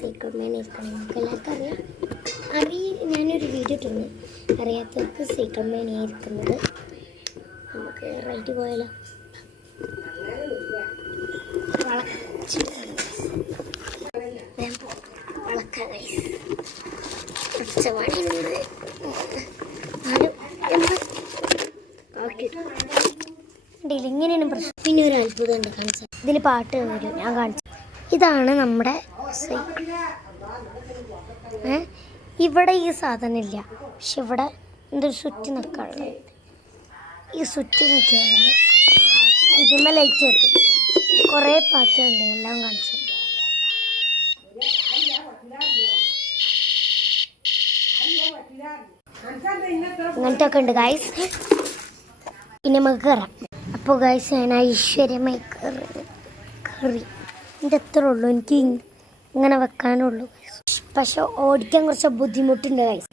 Cycle മേൻ ഇരിക്കണം. നമുക്ക് എല്ലാവർക്കും ഞാനൊരു വീഡിയോ ഇട്ടിരുന്നു, അറിയാത്തവർക്ക് സൈക്കിൾ മേൻ ഇരിക്കുന്നത്. നമുക്ക് റൈറ്റ് പോയാലോ? ഇങ്ങനെയാണ് പ്രശ്നം. പിന്നെ ഒരു അത്ഭുതം ഉണ്ട് കാണിച്ചത്. ഇതിൽ പാട്ട് വരും, ഞാൻ കാണിച്ചു. ഇതാണ് നമ്മുടെ സൈക്കിൾ. ഇവിടെ ഈ സാധനം ഇല്ല, പക്ഷെ ഇവിടെ എന്തൊരു സ്വിച്ച് നിൽക്കാനുള്ളത്. ഈ സ്വിച്ച് നിൽക്കുകയാണെങ്കിൽ ഇതിന്മേൽ ലൈറ്റ് കിട്ടും. കുറേ പാട്ടുകളുണ്ട്, എല്ലാം കാണിച്ചു. അങ്ങനത്തെ ഉണ്ട് ഗൈസ്. ഇനി നമുക്ക് കയറാം. അപ്പോൾ ഗൈസ് ഞാൻ ഐശ്വര്യമായി കയറി. എൻ്റെ എത്ര ഉള്ളൂ, എനിക്ക് ഇങ്ങനെ വെക്കാനുള്ളൂ. പക്ഷെ ഓടിക്കാൻ കുറച്ച് ബുദ്ധിമുട്ടുണ്ട് ഗൈസ്.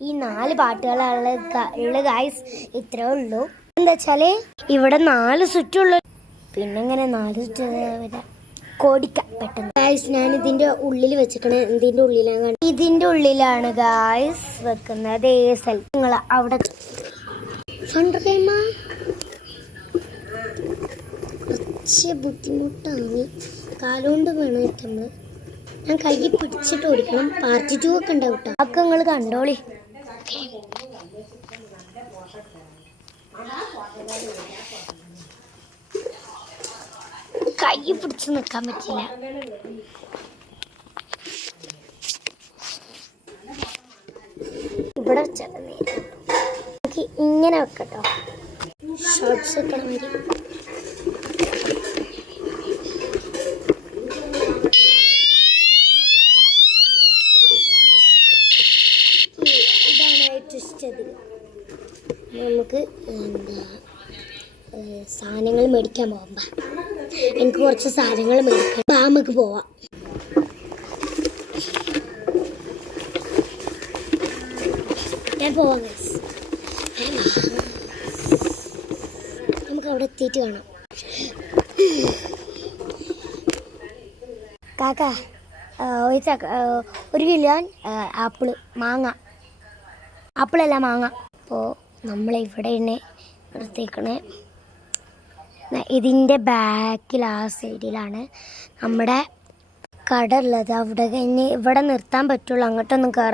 ഈ 4 പാട്ടുകളുള്ള ഗൈസ് ഇത്രേ ഉള്ളൂ. എന്താ വെച്ചാൽ ഇവിടെ 4 സ്വിച്ചുള്ളൂ. പിന്നെ ഇങ്ങനെ 4 സ്വിച്ച് വരാം, കോടിക്ക പെട്ടെന്ന്. ഗൈസ് ഞാൻ ഇതിൻ്റെ ഉള്ളിൽ വെച്ചിക്കണേ. ഇതിൻ്റെ ഉള്ളിലാണ്, ഇതിൻ്റെ ഉള്ളിലാണ് ഗൈസ് വെക്കുന്നത്. നിങ്ങൾ അവിടെ കുറച്ച് ബുദ്ധിമുട്ടാണ്, കാലുകൊണ്ട് വേണം നമ്മൾ. ഞാൻ കൈ പിടിച്ചിട്ട് ഓടിക്കണം. പാർട്ട് 2 ഒക്കെ ഉണ്ടാവും കേട്ടോ, അതൊക്കെ നിങ്ങൾ കണ്ടോളി. കൈ പിടിച്ച് നിൽക്കാൻ പറ്റില്ല. ഇവിടെ വെച്ചാൽ നമുക്ക് ഇങ്ങനെ വെക്കട്ടോ, ഷോർട്ട്സ് വെക്കണ മാതിരി. നമുക്ക് സാധനങ്ങൾ മേടിക്കാൻ പോകുമ്പോൾ എനിക്ക് കുറച്ച് സാധനങ്ങൾ മേടിക്കാം. നമുക്ക് പോവാം. ഞാൻ പോവാം ഗൈസ്. നമുക്ക് അവിടെ എത്തിയിട്ട് കാണാം. കാക്ക ഒരു കിലോ ആപ്പിളല്ല മാങ്ങ. അപ്പോൾ നമ്മളിവിടെ നിർത്തിക്കണേ. ഇതിൻ്റെ ബാക്കിൽ ആ സൈഡിലാണ് നമ്മുടെ കട ഉള്ളത്. അവിടെ ഇവിടെ നിർത്താൻ പറ്റുള്ളൂ, അങ്ങോട്ടൊന്നും കയറാൻ